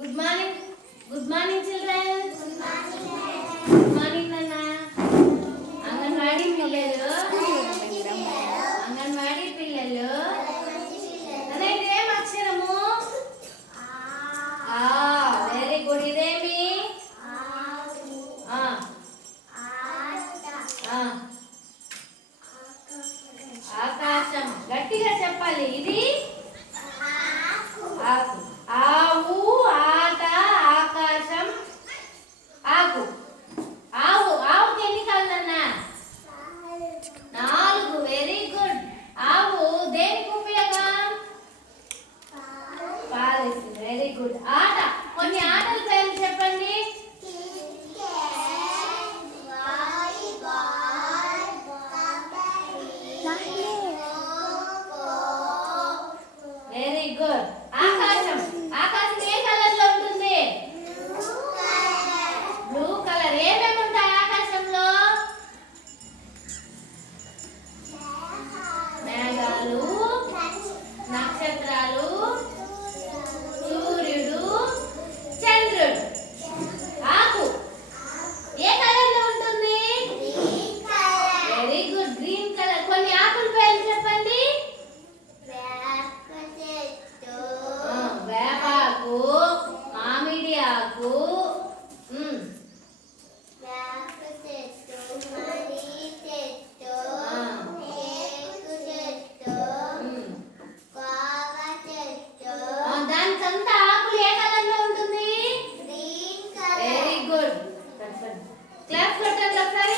Good morning. Good morning, children. Good morning. Good morning, Nana. Anganwadi పిల్లలు అంగన్వాడీ పిల్లలు అనేది ఏం అక్షరము? ఆ. Very good. ఇదేమి? ఆకాశం. గట్టిగా చెప్పాలి. ఇది ఆకు. ఆవు, ఆట, ఆకాశం, ఆకు. ఆవు. ఆవుకి ఎన్ని కాళ్ళన్నా? 4. Very good. ఆవు దేనికి ఉపయోగం? పాలిస్తుంది. Very good.